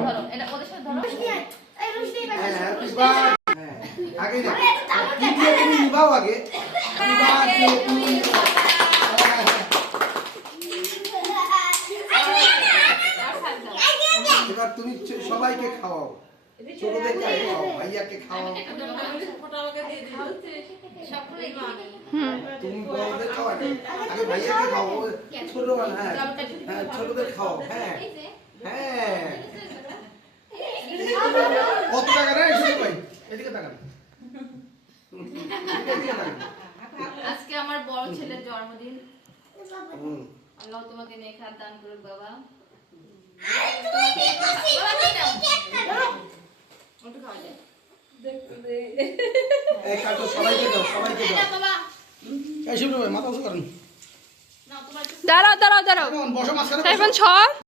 ধরো এটা ওদের সাথে ধরো আগে তুমি নিবাও আগে এবার তুমি সবাইকে খাওয়াও ছোটদেরকে খাওয়াও ভাইয়াকে খাওয়াও তুমি বড়দের খাওয়া আগে ভাইয়াকে খাওয়াও ছোট হ্যাঁ হ্যাঁ ছোটদের খাওয়াও হ্যাঁ হ্যাঁ কত টাকা রে শুনে ভাই এদিকে টাকা আজকে আমার বড় ছেলের জন্মদিন আল্লাহ তোমাকে নেক হাত দান করুক বাবা মাথা উঁচু করেন দাঁড়াও দাঁড়াও দাঁড়াও বসো মাঝখানে এখন ছড়